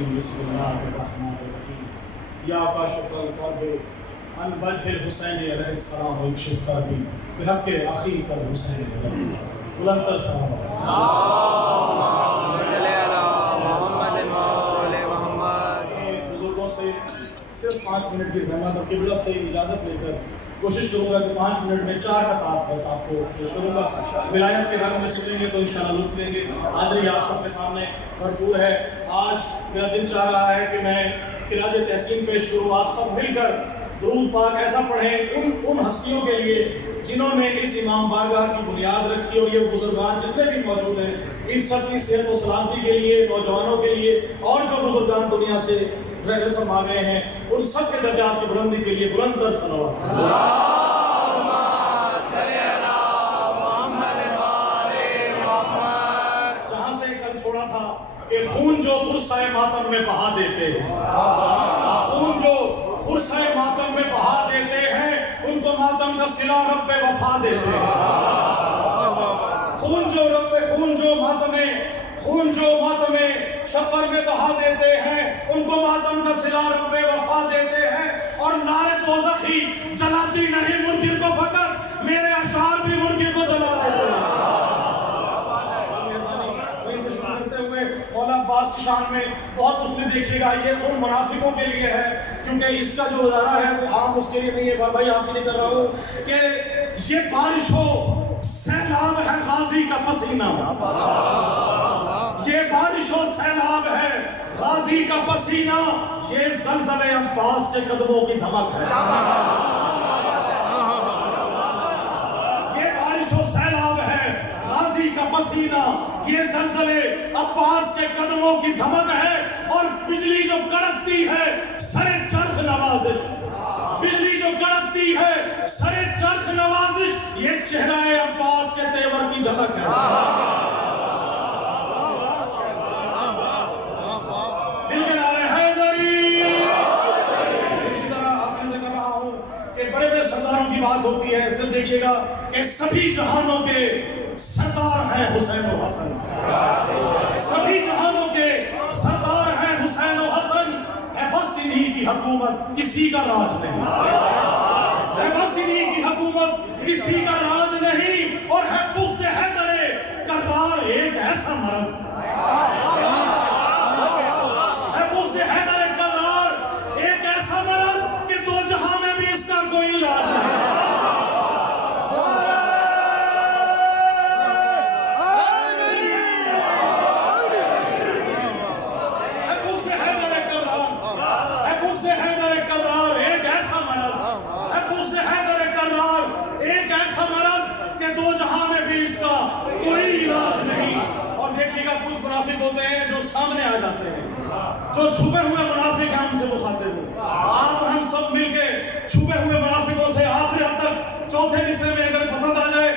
الرجیم بسم اللہ الرحمن الرحیم یا کاشف الکرب عن وجہ الحسین علیہ السلام واکشف کربی بحق اخیک الحسین علیہ السلام. بلندتر صلوات. اللہم صلی علی محمد مولا محمد. بزرگوں سے صرف 5 منٹ کی زحمت اور قبلہ سے اجازت لے کر کوشش کروں گا کہ 5 منٹ میں 4 خطاب بس آپ کو پیش کروں گا. ولایت کے رنگ میں سنیں گے تو انشاءاللہ لطف لیں گے. حاضری آپ سب کے سامنے بھرپور ہے. آج میرا دل چاہ رہا ہے کہ میں خراج تحسین پیش کروں. آپ سب مل کر درود پاک ایسا پڑھیں ان ہستیوں کے لیے جنہوں نے اس امام بارگاہ کی بنیاد رکھی, اور یہ بزرگان جتنے بھی موجود ہیں ان سب کی صحت و سلامتی کے لیے, نوجوانوں کے لیے, اور جو بزرگان دنیا سے رحلت فرما گئے ہیں ان سب کے درجات کی بلندی کے لیے بلند تر صلوات. اللہم صلی علی محمد مولا محمد. جہاں سے کل چھوڑا تھا کہ خون جو پرسائے ماتم میں بہا دیتے ہیں, خون جو پرسائے ماتم میں بہا دیتے ہیں ان کو ماتم کا صلہ رب وفا دیتے ہیں. خون جو ماتم شبر میں بہا دیتے ہیں ان کو ماتم کا صلہ رب وفا دیتے ہیں. اور نار دوزخ ہی جلاتی نہیں منکر کو, فقط میرے اشعار بھی منکر کو جلا دیتے ہیں. مولا عباس کی شان میں بہت مختلف دیکھیے گا. یہ ان منافقوں کے لیے ہے کیونکہ اس کا جو ادارہ ہے وہ عام اس کے لیے نہیں ہے. بھائی آپ کے لیے کر رہا ہوں کہ یہ بارش ہو سیلاب ہے غازی کا پسینہ, یہ بارش ہو سیلاب ہے غازی کا پسینہ, یہ زلزلے عباس کے قدموں کی دھمک ہے. یہ بارش ہو سیلاب ہے غازی کا پسینہ, یہ زلزلے عباس کے قدموں کی دھمک ہے. اور بجلی جو کڑکتی ہے سرے چرخ نوازش, بجلی جو کڑکتی ہے سرے چرخ نوازش, یہ چہرہ عباس کے تیور کی جھلک ہے. دل کے نعرے حیدری. اسی طرح آپ نے کر رہا ہوں کہ بڑے بڑے سرداروں کی بات ہوتی ہے. صرف دیکھیے گا کہ سبھی جہانوں کے سردار ہیں حسین و حسن, سبھی جہانوں کے سردار ہیں حسین و حسن. ہے بس انہی کی حکومت کسی کا راج نہیں, ہے بس انہی کی حکومت کسی کا راج نہیں. اور ہے بغض حیدر کرار ایک ایسا مرض, ہے بغض حیدر کرار ایک ایسا مرض کہ دو جہاں میں بھی اس کا کوئی علاج نہیں. دو جہاں میں بھی اس کا کوئی علاج نہیں. اور دیکھیے گا کچھ منافق ہوتے ہیں جو سامنے آ جاتے ہیں, جو چھپے ہوئے منافق ہیں ہم سے مخاطب ہو. آپ ہم سب مل کے چھپے ہوئے منافقوں سے آخر حد تک چوتھے مصرے میں اگر پسند آ جائے